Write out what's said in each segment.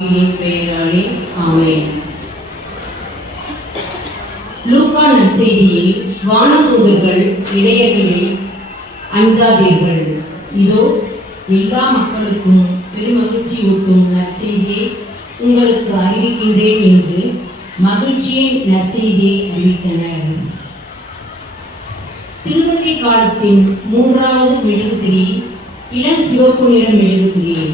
பெயராலே ஆமென். லூக்கா நற்செய்தியில் வானதூதர்கள் இடையர்களே அஞ்சாதீர்கள், இதோ எல்லா மக்களுக்கும் பெருமகிழ்ச்சியூட்டும் நற்செய்தியை உங்களுக்கு அறிவிக்கின்றேன் என்று மகிழ்ச்சியின் நற்செய்தியை அறிவித்தனர். திருவருகை காலத்தின் மூன்றாவது மெழுகுதிரி இளம் சிவப்பு நிற மெழுகுதிரி.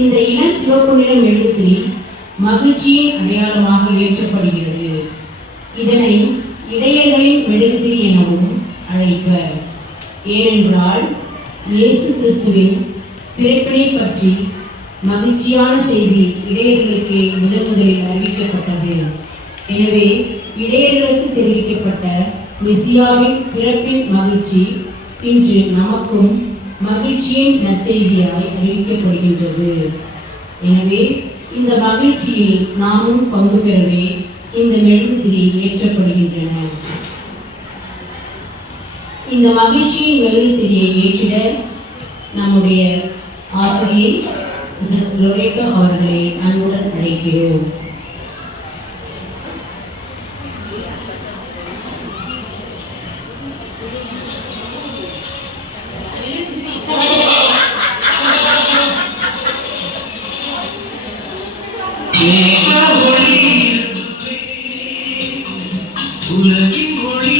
இந்த இளம் சிவப்பு நிற மெழுகுதிரி மகிழ்ச்சியின் அடையாளமாக ஏற்றப்படுகிறது. இதனை இடையர்களின் மெழுகுதிரி எனவும் அழைப்பர். ஏனென்றால் இயேசு கிறிஸ்துவின் பிறப்பினை பற்றி மகிழ்ச்சியான செய்தி இடையர்களுக்கு முதலில் அறிவிக்கப்பட்டது. எனவே இடையர்களுக்கு தெரிவிக்கப்பட்ட மெசியாவின் பிறப்பின் மகிழ்ச்சி இன்று நமக்கும் மகிழ்ச்சியின் நற்செய்தியாய் அறிவிக்கப்படுகின்றது. எனவே இந்த மகிழ்ச்சியில் நாமும் பங்கு பெறவே இந்த மெழுகுதிரி ஏற்றப்படுகின்றன. இந்த மகிழ்ச்சியின் மெழுகுதிரியை ஏற்றிட நம்முடைய ஆசிரியை மிஸ்ஸஸ் லொரேட்டோ அவர்களை அன்புடன் அழைக்கிறோம். உலகின் ஒளி